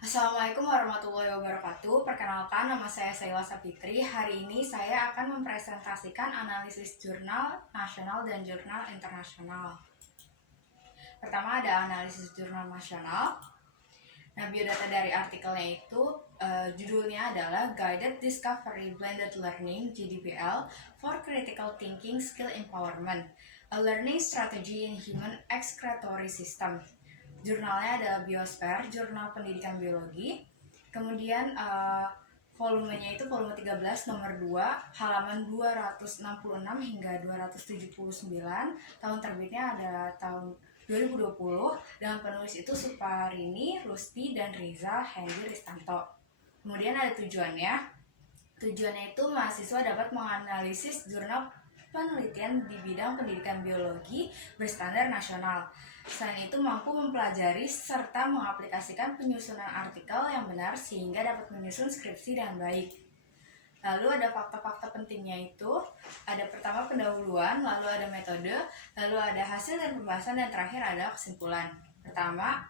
Assalamualaikum warahmatullahi wabarakatuh. Perkenalkan, nama saya Saila Sapitri. Hari ini saya akan mempresentasikan analisis jurnal nasional dan jurnal internasional. Pertama ada analisis jurnal nasional. Nah, biodata dari artikelnya itu judulnya adalah Guided Discovery Blended Learning (GDBL) for Critical Thinking Skill Empowerment, a Learning Strategy in Human Excretory System. Jurnalnya adalah Biosphere, Jurnal Pendidikan Biologi. Kemudian volumenya itu volume 13 nomor 2, halaman 266 hingga 279. Tahun terbitnya adalah tahun 2020, dengan penulis itu Suparini, Rusti, dan Riza Hendy Ristanto. Kemudian ada tujuannya. Tujuannya itu mahasiswa dapat menganalisis jurnal penelitian di bidang pendidikan biologi berstandar nasional. Selain itu mampu mempelajari serta mengaplikasikan penyusunan artikel yang benar sehingga dapat menyusun skripsi dengan baik. Lalu ada fakta-fakta pentingnya itu, ada pertama pendahuluan, lalu ada metode, lalu ada hasil dan pembahasan, dan terakhir ada kesimpulan. Pertama,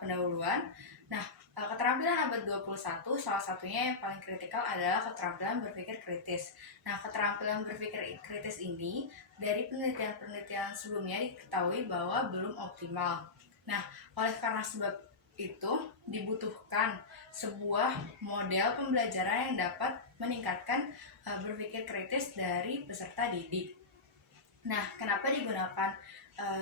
pendahuluan. Nah, keterampilan abad 21 salah satunya yang paling kritikal adalah keterampilan berpikir kritis. Nah, keterampilan berpikir kritis ini dari penelitian-penelitian sebelumnya diketahui bahwa belum optimal. Nah, oleh karena sebab itu dibutuhkan sebuah model pembelajaran yang dapat meningkatkan berpikir kritis dari peserta didik. Nah, kenapa digunakan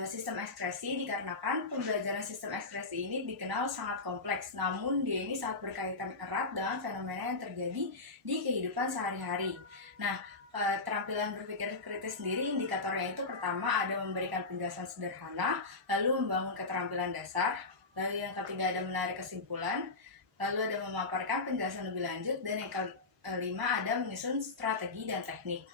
sistem ekspresi? Dikarenakan pembelajaran sistem ekspresi ini dikenal sangat kompleks, namun dia ini sangat berkaitan erat dengan fenomena yang terjadi di kehidupan sehari-hari. Nah, keterampilan berpikir kritis sendiri indikatornya itu pertama ada memberikan penjelasan sederhana, lalu membangun keterampilan dasar, lalu yang ketiga ada menarik kesimpulan, lalu ada memaparkan penjelasan lebih lanjut, dan yang kelima ada menyusun strategi dan teknik.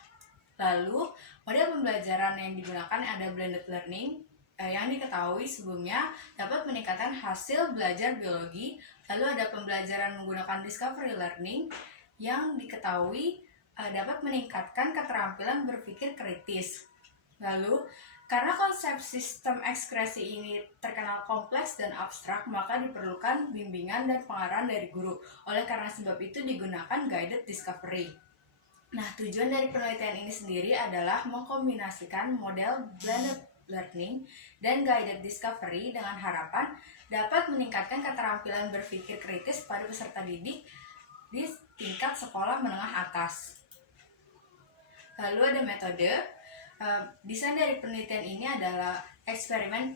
Lalu model pembelajaran yang digunakan ada blended learning yang diketahui sebelumnya dapat meningkatkan hasil belajar biologi. Lalu ada pembelajaran menggunakan discovery learning yang diketahui dapat meningkatkan keterampilan berpikir kritis. Lalu, karena konsep sistem ekspresi ini terkenal kompleks dan abstrak, maka diperlukan bimbingan dan pengarahan dari guru. Oleh karena sebab itu digunakan guided discovery. Nah, tujuan dari penelitian ini sendiri adalah mengkombinasikan model blended learning dan guided discovery dengan harapan dapat meningkatkan keterampilan berpikir kritis pada peserta didik di tingkat sekolah menengah atas. Lalu ada metode. Desain dari penelitian ini adalah eksperimen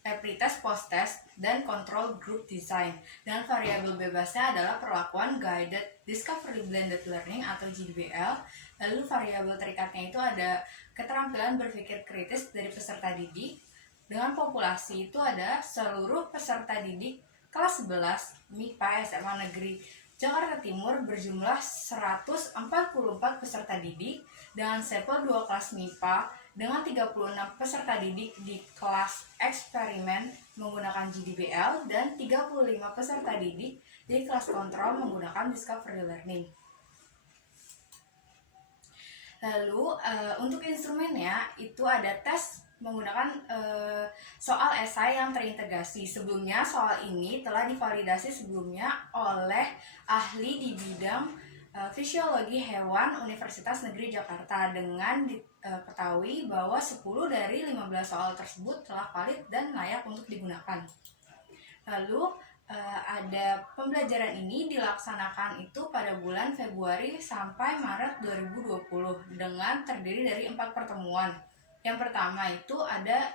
pretest, post-test, dan control group design. Dan variabel bebasnya adalah perlakuan guided discovery blended learning atau GDBL. Lalu variabel terikatnya itu ada keterampilan berpikir kritis dari peserta didik. Dengan populasi itu ada seluruh peserta didik kelas 11 MIPA SMA Negeri Jakarta Timur berjumlah 144 peserta didik dengan sampel 2 kelas MIPA dengan 36 peserta didik di kelas eksperimen menggunakan GDBL dan 35 peserta didik di kelas kontrol menggunakan discovery learning. Lalu untuk instrumennya itu ada tes menggunakan soal esai yang terintegrasi. Sebelumnya soal ini telah divalidasi sebelumnya oleh ahli di bidang fisiologi hewan Universitas Negeri Jakarta dengan diketahui bahwa 10 dari 15 soal tersebut telah valid dan layak untuk digunakan. Lalu ada pembelajaran ini dilaksanakan itu pada bulan Februari sampai Maret 2020 dengan terdiri dari 4 pertemuan. Yang pertama itu ada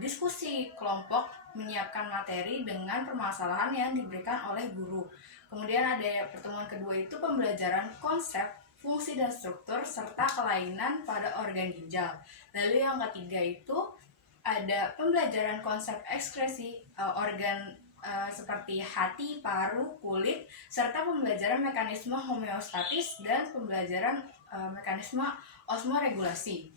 diskusi kelompok menyiapkan materi dengan permasalahan yang diberikan oleh guru. Kemudian ada pertemuan kedua itu pembelajaran konsep, fungsi dan struktur serta kelainan pada organ ginjal. Lalu yang ketiga itu ada pembelajaran konsep ekskresi organ seperti hati, paru, kulit, serta pembelajaran mekanisme homeostatis dan pembelajaran mekanisme osmoregulasi.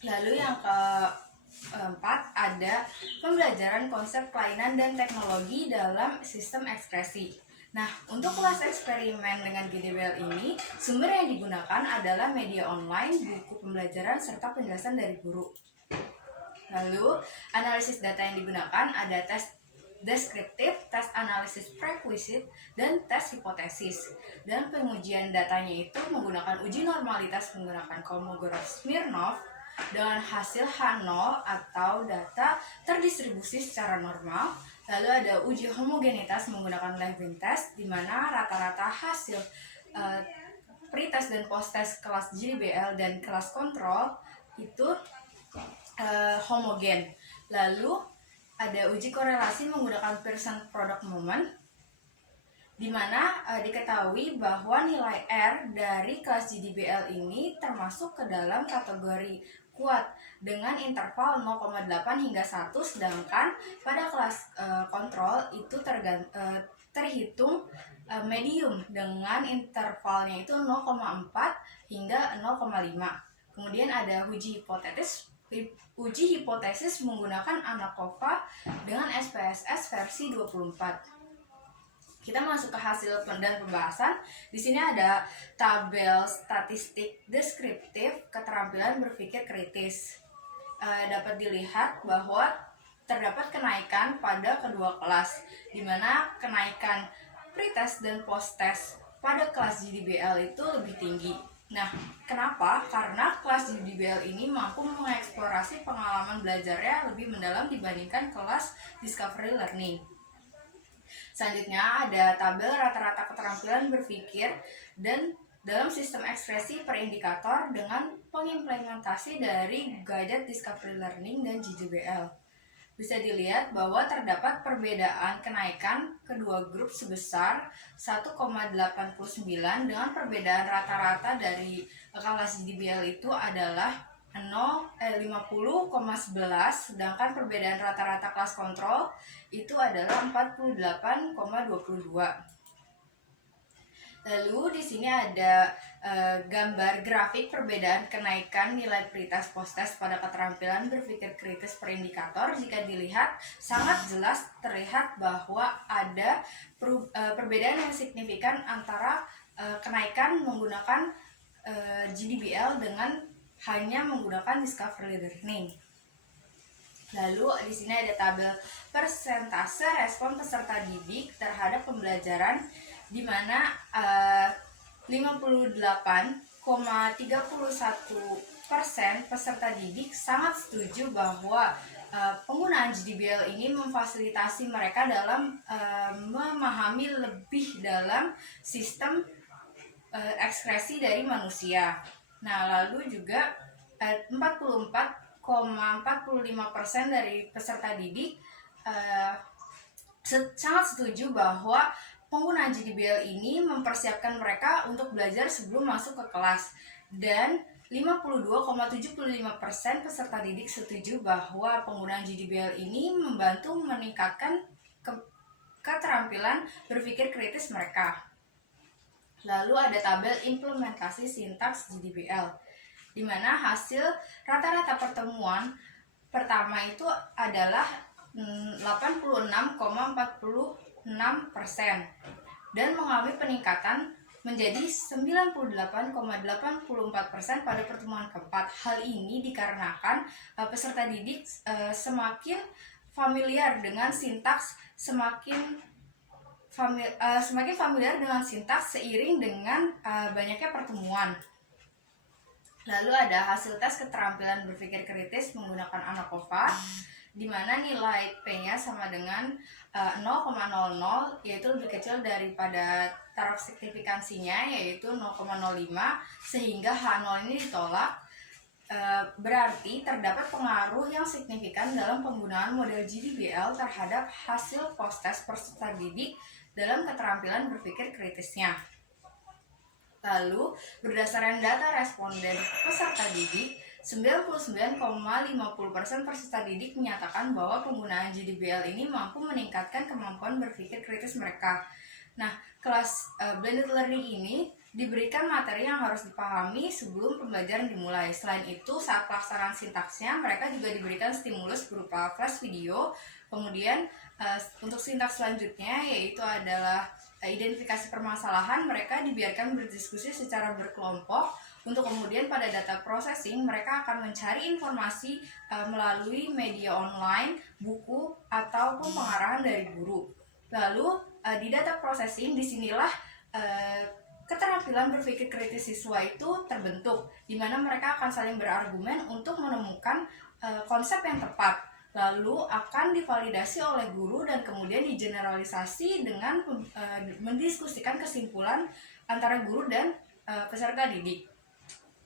Lalu yang keempat ada pembelajaran konsep kelainan dan teknologi dalam sistem ekspresi. Nah, untuk kelas eksperimen dengan GDBL ini, sumber yang digunakan adalah media online, buku pembelajaran, serta penjelasan dari guru. Lalu, analisis data yang digunakan ada tes deskriptif, tes analisis prerequisite, dan tes hipotesis. Dan pengujian datanya itu menggunakan uji normalitas menggunakan Kolmogorov-Smirnov dengan hasil H0 atau data terdistribusi secara normal. Lalu ada uji homogenitas menggunakan Levin test, di mana rata-rata hasil pretest dan posttest kelas JDBL dan kelas kontrol itu homogen. Lalu ada uji korelasi menggunakan Pearson product moment, di mana diketahui bahwa nilai R dari kelas JDBL ini termasuk ke dalam kategori kuat dengan interval 0,8 hingga 1, sedangkan pada kelas kontrol itu terhitung medium dengan intervalnya itu 0,4 hingga 0,5. Kemudian ada uji hipotesis menggunakan ANACOVA dengan SPSS versi 24. Kita masuk ke hasil dan pembahasan. Di sini ada tabel statistik deskriptif keterampilan berpikir kritis. Dapat dilihat bahwa terdapat kenaikan pada kedua kelas, di mana kenaikan pretest dan posttest pada kelas JDBL itu lebih tinggi. Nah, kenapa? Karena kelas JDBL ini mampu mengeksplorasi pengalaman belajarnya lebih mendalam dibandingkan kelas Discovery Learning. Selanjutnya ada tabel rata-rata keterampilan berpikir dan dalam sistem ekspresi per indikator dengan pengimplementasi dari guided discovery learning dan JDBL. Bisa dilihat bahwa terdapat perbedaan kenaikan kedua grup sebesar 1,89 dengan perbedaan rata-rata dari kelas JDBL itu adalah 50,11, sedangkan perbedaan rata-rata kelas kontrol itu adalah 48,22. Lalu di sini ada gambar grafik perbedaan kenaikan nilai pretest posttest pada keterampilan berpikir kritis per indikator. Jika dilihat sangat jelas terlihat bahwa ada perbedaan yang signifikan antara kenaikan menggunakan JDBL dengan hanya menggunakan Discovery Learning. Lalu di sini ada tabel persentase respon peserta didik terhadap pembelajaran, di mana 58,31% peserta didik sangat setuju bahwa penggunaan JDBL ini memfasilitasi mereka dalam memahami lebih dalam sistem ekspresi dari manusia. Nah, lalu juga 44,45% dari peserta didik sangat setuju bahwa penggunaan JDBL ini mempersiapkan mereka untuk belajar sebelum masuk ke kelas, dan 52,75% peserta didik setuju bahwa penggunaan JDBL ini membantu meningkatkan keterampilan berpikir kritis mereka. Lalu ada tabel implementasi sintaks JDBL, di mana hasil rata-rata pertemuan pertama itu adalah 86,46% dan mengalami peningkatan menjadi 98,84% pada pertemuan keempat. Hal ini dikarenakan peserta didik semakin familiar dengan sintaks, semakin familiar dengan sintaks seiring dengan banyaknya pertemuan. Lalu ada hasil tes keterampilan berpikir kritis menggunakan ANACOVA, di mana nilai P-nya sama dengan 0,00, yaitu lebih kecil daripada taraf signifikansinya, yaitu 0,05, sehingga H0 ini ditolak. Berarti terdapat pengaruh yang signifikan dalam penggunaan model JDBL terhadap hasil posttest peserta didik dalam keterampilan berpikir kritisnya. Lalu, berdasarkan data responden peserta didik, 99,50% peserta didik menyatakan bahwa penggunaan JDBL ini mampu meningkatkan kemampuan berpikir kritis mereka. Nah, kelas blended learning ini diberikan materi yang harus dipahami sebelum pembelajaran dimulai. Selain itu, saat pelaksanaan sintaksnya, mereka juga diberikan stimulus berupa flash video. Kemudian, untuk sintaks selanjutnya yaitu adalah identifikasi permasalahan, mereka dibiarkan berdiskusi secara berkelompok Untuk kemudian pada data processing, mereka akan mencari informasi melalui media online, buku, ataupun pengarahan dari guru. Lalu di data processing, disinilah keterampilan berpikir kritis siswa itu terbentuk, di mana mereka akan saling berargumen untuk menemukan konsep yang tepat. Lalu akan divalidasi oleh guru dan kemudian digeneralisasi dengan mendiskusikan kesimpulan antara guru dan peserta didik.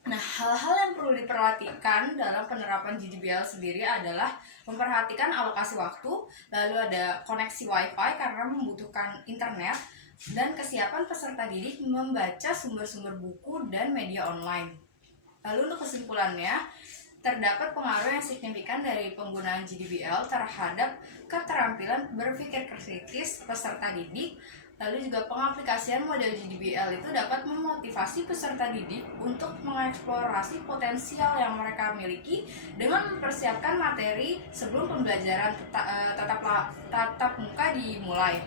Nah, hal-hal yang perlu diperhatikan dalam penerapan GDBL sendiri adalah memperhatikan alokasi waktu, lalu ada koneksi WiFi karena membutuhkan internet, dan kesiapan peserta didik membaca sumber-sumber buku dan media online. Lalu untuk kesimpulannya, terdapat pengaruh yang signifikan dari penggunaan GDBL terhadap keterampilan berpikir kritis peserta didik. Lalu juga pengaplikasian model GDBL itu dapat memotivasi peserta didik untuk mengeksplorasi potensial yang mereka miliki dengan mempersiapkan materi sebelum pembelajaran tatap muka dimulai.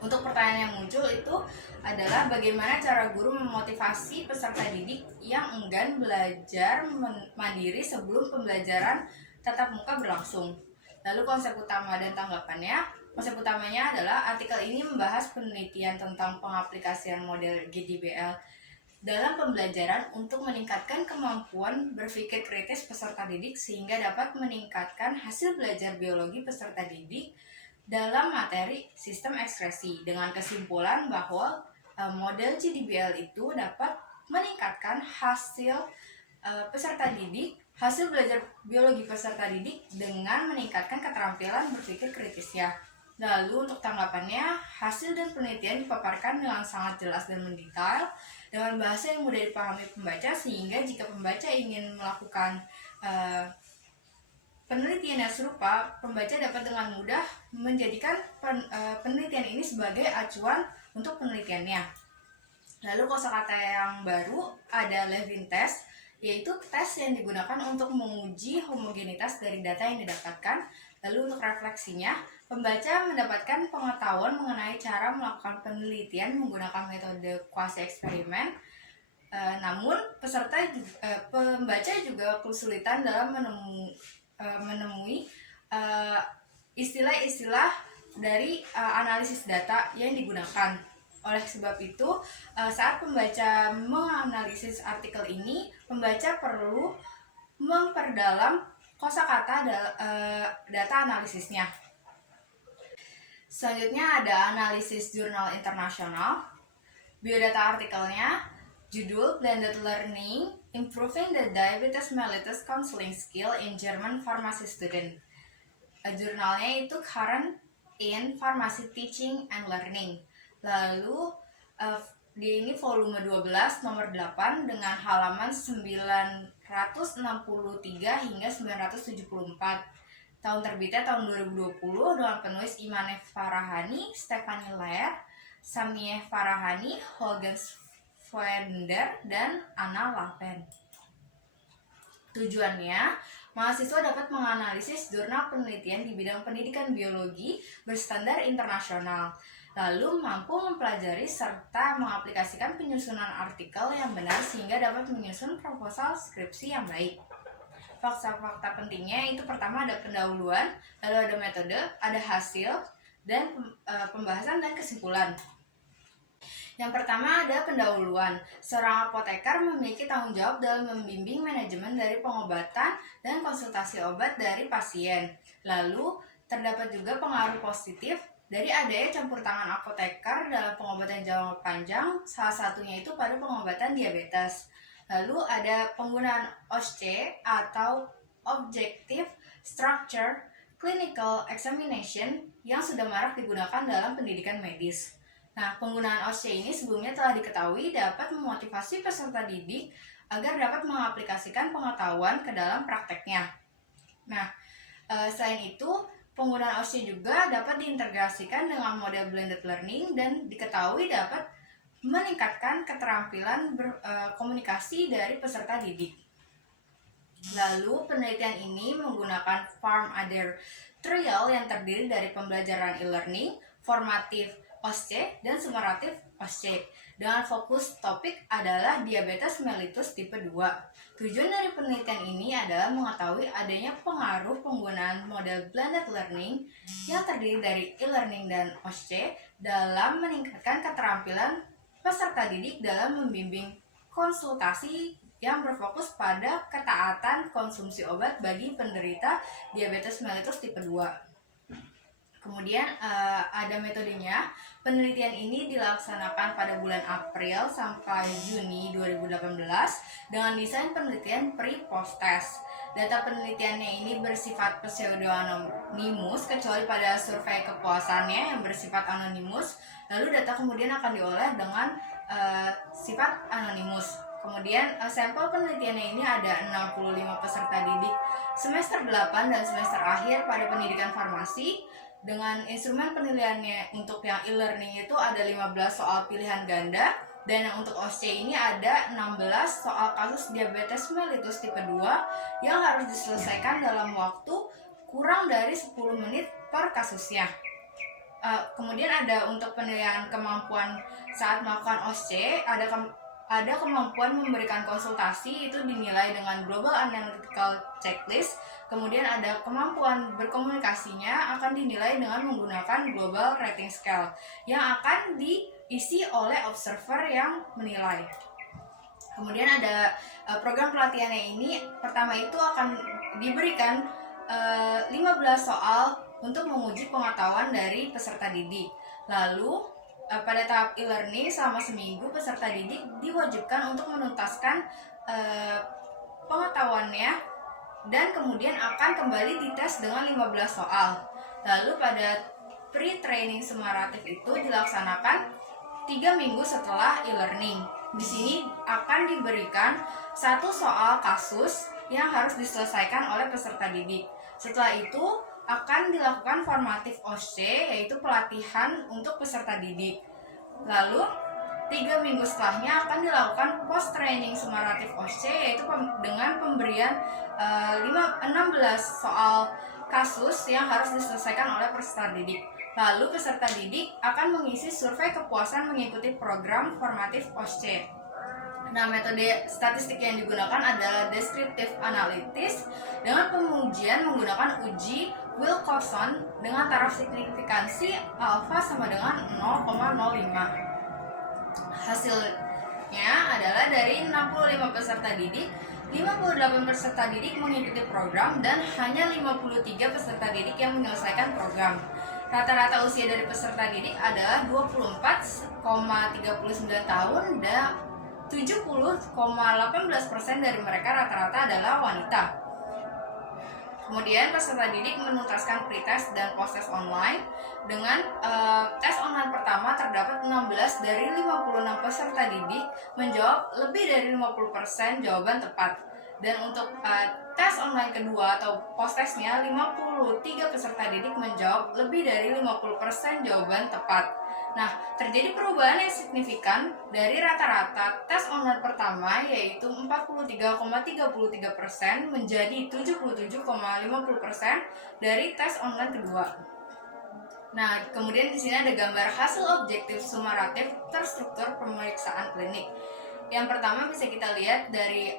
Untuk pertanyaan yang muncul itu adalah bagaimana cara guru memotivasi peserta didik yang enggan belajar mandiri sebelum pembelajaran tatap muka berlangsung. Lalu konsep utama dan tanggapannya. Konsep utamanya adalah artikel ini membahas penelitian tentang pengaplikasian model GDBL dalam pembelajaran untuk meningkatkan kemampuan berpikir kritis peserta didik sehingga dapat meningkatkan hasil belajar biologi peserta didik dalam materi sistem ekspresi, dengan kesimpulan bahwa model GDBL itu dapat meningkatkan hasil peserta didik, hasil belajar biologi peserta didik dengan meningkatkan keterampilan berpikir kritisnya. Lalu untuk tanggapannya, hasil dan penelitian dipaparkan dengan sangat jelas dan mendetail dengan bahasa yang mudah dipahami pembaca, sehingga jika pembaca ingin melakukan penelitian yang serupa, pembaca dapat dengan mudah menjadikan penelitian ini sebagai acuan untuk penelitiannya. Lalu kosakata yang baru ada Levin test, yaitu tes yang digunakan untuk menguji homogenitas dari data yang didapatkan. Lalu untuk refleksinya, pembaca mendapatkan pengetahuan mengenai cara melakukan penelitian menggunakan metode kuasi eksperimen. Namun pembaca juga kesulitan dalam menemui istilah-istilah dari analisis data yang digunakan. Oleh sebab itu, saat pembaca menganalisis artikel ini, pembaca perlu memperdalam kosakata data analisisnya. Selanjutnya ada analisis jurnal internasional. Biodata artikelnya, judul Blended Learning, Improving the Diabetes Mellitus Counseling Skill in German Pharmacy Student. Jurnalnya itu Current in Pharmacy Teaching and Learning. Lalu di ini volume 12 nomor 8 dengan halaman 963 hingga 974. Tahun terbitnya tahun 2020 dengan penulis Imane Farahani, Stephanie Lehr, Samie Farahani, Holgen Schwender, dan Anna Lapen. Tujuannya, mahasiswa dapat menganalisis jurnal penelitian di bidang pendidikan biologi berstandar internasional, lalu mampu mempelajari serta mengaplikasikan penyusunan artikel yang benar sehingga dapat menyusun proposal skripsi yang baik. Fakta-fakta pentingnya itu pertama ada pendahuluan, lalu ada metode, ada hasil, dan pembahasan dan kesimpulan. Yang pertama ada pendahuluan. Seorang apoteker memiliki tanggung jawab dalam membimbing manajemen dari pengobatan dan konsultasi obat dari pasien. Lalu terdapat juga pengaruh positif dari adanya campur tangan apoteker dalam pengobatan jangka panjang, salah satunya itu pada pengobatan diabetes. Lalu ada penggunaan OSCE atau Objective Structure Clinical Examination yang sudah marak digunakan dalam pendidikan medis. Nah, penggunaan OSCE ini sebelumnya telah diketahui dapat memotivasi peserta didik agar dapat mengaplikasikan pengetahuan ke dalam prakteknya. Nah, selain itu, penggunaan OSCE juga dapat diintegrasikan dengan model blended learning dan diketahui dapat meningkatkan keterampilan komunikasi dari peserta didik. Lalu, penelitian ini menggunakan Farm Adder Trial yang terdiri dari pembelajaran e-learning, formatif OSCE, dan sumeratif OSCE. Dengan fokus topik adalah diabetes mellitus tipe 2. Tujuan dari penelitian ini adalah mengetahui adanya pengaruh penggunaan model blended learning yang terdiri dari e-learning dan OSCE dalam meningkatkan keterampilan peserta didik dalam membimbing konsultasi yang berfokus pada ketaatan konsumsi obat bagi penderita diabetes mellitus tipe 2. Kemudian ada metodenya. Penelitian ini dilaksanakan pada bulan April sampai Juni 2018 dengan desain penelitian pre-post test. Data penelitiannya ini bersifat pseudo-anonimus kecuali pada survei kepuasannya yang bersifat anonimus. Lalu data kemudian akan diolah dengan sifat anonimus. Kemudian sampel penelitiannya ini ada 65 peserta didik semester 8 dan semester akhir pada pendidikan farmasi. Dengan instrumen penilaiannya untuk yang e-learning itu ada 15 soal pilihan ganda, dan yang untuk OSCE ini ada 16 soal kasus diabetes mellitus tipe 2 yang harus diselesaikan dalam waktu kurang dari 10 menit per kasusnya. Kemudian ada untuk penilaian kemampuan saat melakukan OSCE, ada kemampuan memberikan konsultasi, itu dinilai dengan Global Analytical Checklist. Kemudian ada kemampuan berkomunikasinya akan dinilai dengan menggunakan Global Rating Scale yang akan diisi oleh observer yang menilai. Kemudian ada program pelatihannya ini, pertama itu akan diberikan 15 soal untuk menguji pengetahuan dari peserta didik. Lalu pada tahap e-learning selama seminggu peserta didik diwajibkan untuk menuntaskan pengetahuannya dan kemudian akan kembali dites dengan 15 soal. Lalu pada pre-training sumeratif itu dilaksanakan 3 minggu setelah e-learning. Di sini akan diberikan 1 soal kasus yang harus diselesaikan oleh peserta didik. Setelah itu akan dilakukan formatif OSCE, yaitu pelatihan untuk peserta didik. Lalu 3 minggu setelahnya akan dilakukan post training sumeratif OSCE, yaitu dengan pemberian 16 soal kasus yang harus diselesaikan oleh peserta didik. Lalu peserta didik akan mengisi survei kepuasan mengikuti program formatif OSCE. Nah, metode statistik yang digunakan adalah descriptive analysis dengan pengujian menggunakan uji Wilcoxon dengan taraf signifikansi alfa sama dengan 0,05. Hasilnya adalah dari 65 peserta didik, 58 peserta didik mengikuti program dan hanya 53 peserta didik yang menyelesaikan program. Rata-rata usia dari peserta didik adalah 24,39 tahun dan 70,18% dari mereka rata-rata adalah wanita. Kemudian peserta didik menuntaskan pretest dan post-test online. Dengan tes online pertama terdapat 16 dari 56 peserta didik menjawab lebih dari 50% jawaban tepat. Dan untuk tes online kedua atau post-testnya 53 peserta didik menjawab lebih dari 50% jawaban tepat. Nah, terjadi perubahan yang signifikan dari rata-rata tes online pertama, yaitu 43,33% menjadi 77,50% dari tes online kedua. Nah, kemudian di sini ada gambar hasil objektif sumeratif terstruktur pemeriksaan klinik. Yang pertama bisa kita lihat dari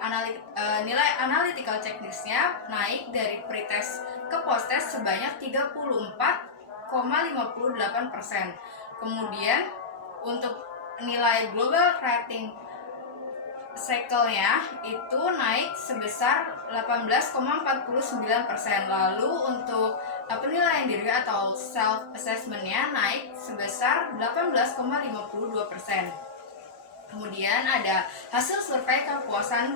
nilai analytical checklist-nya naik dari pretest ke post-test sebanyak 34,58%. Kemudian untuk nilai global rating cycle-nya itu naik sebesar 18,49%. Lalu untuk penilaian diri atau self assessment-nya naik sebesar 18,52%. Kemudian ada hasil survei kepuasan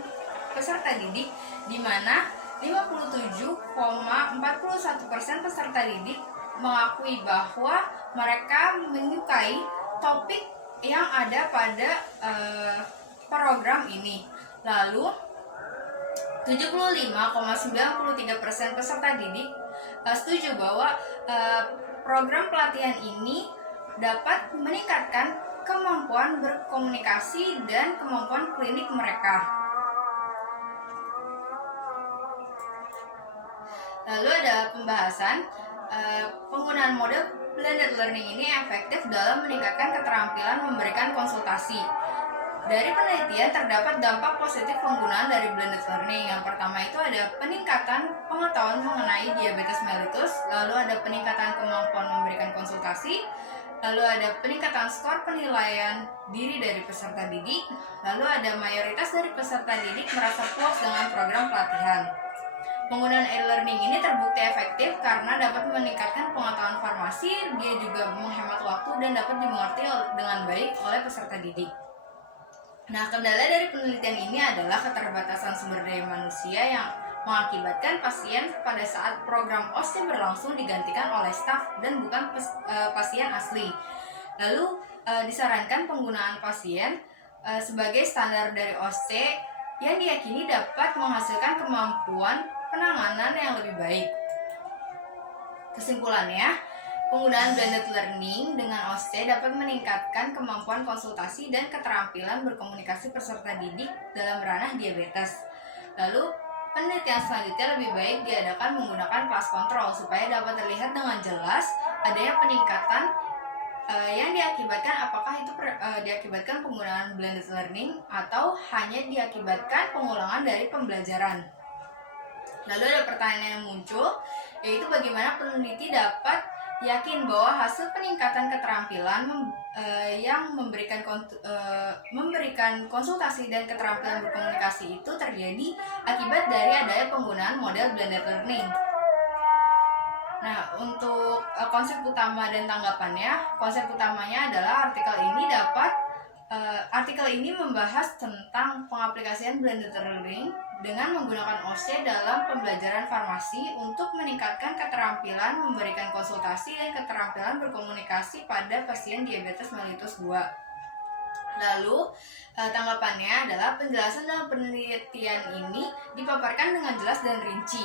peserta didik di mana 57,41% peserta didik mengakui bahwa mereka menyukai topik yang ada pada program ini. Lalu 75,93% peserta didik setuju bahwa program pelatihan ini dapat meningkatkan kemampuan berkomunikasi dan kemampuan klinik mereka. Lalu ada pembahasan penggunaan model blended learning ini efektif dalam meningkatkan keterampilan memberikan konsultasi. Dari penelitian terdapat dampak positif penggunaan dari blended learning. Yang pertama itu ada peningkatan pengetahuan mengenai diabetes mellitus, lalu ada peningkatan kemampuan memberikan konsultasi, lalu ada peningkatan skor penilaian diri dari peserta didik, lalu ada mayoritas dari peserta didik merasa puas dengan program pelatihan. Penggunaan e-learning ini terbukti efektif karena dapat meningkatkan pengetahuan farmasi, dia juga menghemat waktu dan dapat dimengerti dengan baik oleh peserta didik. Nah, kendala dari penelitian ini adalah keterbatasan sumber daya manusia yang mengakibatkan pasien pada saat program OSCE berlangsung digantikan oleh staf dan bukan pasien asli. Lalu disarankan penggunaan pasien sebagai standar dari OSCE yang diyakini dapat menghasilkan kemampuan penanganan yang lebih baik. Kesimpulannya, penggunaan blended learning dengan OSCE dapat meningkatkan kemampuan konsultasi dan keterampilan berkomunikasi peserta didik dalam ranah diabetes. Lalu, penelitian selanjutnya lebih baik diadakan menggunakan kelas kontrol supaya dapat terlihat dengan jelas adanya peningkatan yang diakibatkan apakah itu diakibatkan penggunaan blended learning atau hanya diakibatkan pengulangan dari pembelajaran. Lalu ada pertanyaan yang muncul, yaitu bagaimana peneliti dapat yakin bahwa hasil peningkatan keterampilan yang memberikan konsultasi dan keterampilan berkomunikasi itu terjadi akibat dari adanya penggunaan model blended learning. Nah, untuk konsep utama dan tanggapannya, konsep utamanya adalah artikel ini membahas tentang pengaplikasian blended learning dengan menggunakan OSCE dalam pembelajaran farmasi untuk meningkatkan keterampilan memberikan konsultasi dan keterampilan berkomunikasi pada pasien diabetes mellitus 2. Lalu, tanggapannya adalah penjelasan dalam penelitian ini dipaparkan dengan jelas dan rinci.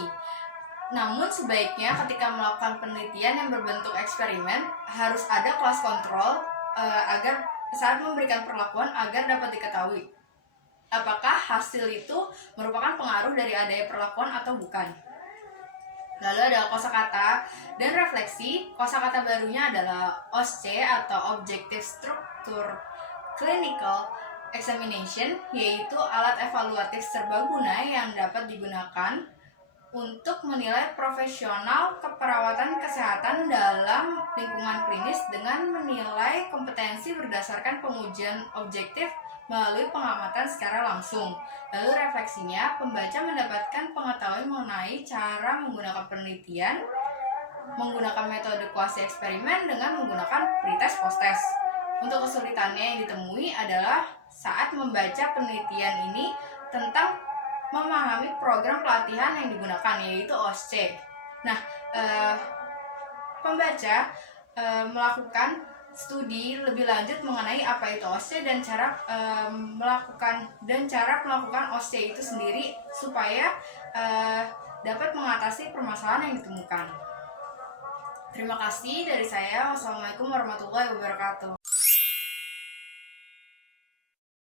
Namun sebaiknya ketika melakukan penelitian yang berbentuk eksperimen harus ada kelas kontrol agar saat memberikan perlakuan agar dapat diketahui apakah hasil itu merupakan pengaruh dari adanya perlakuan atau bukan. Lalu ada kosakata dan refleksi. Kosakata barunya adalah OSCE atau Objective Structure Clinical Examination, yaitu alat evaluatif serbaguna yang dapat digunakan untuk menilai profesional keperawatan kesehatan dalam lingkungan klinis dengan menilai kompetensi berdasarkan pengujian objektif melalui pengamatan secara langsung. Lalu refleksinya, pembaca mendapatkan pengetahuan mengenai cara menggunakan penelitian, menggunakan metode kuasi eksperimen dengan menggunakan pretest post-test. Untuk kesulitannya yang ditemui adalah saat membaca penelitian ini tentang memahami program pelatihan yang digunakan, yaitu OSCE. Nah, pembaca melakukan studi lebih lanjut mengenai apa itu OSCE dan cara melakukan OSCE itu sendiri supaya dapat mengatasi permasalahan yang ditemukan. Terima kasih dari saya. Wassalamualaikum warahmatullahi wabarakatuh.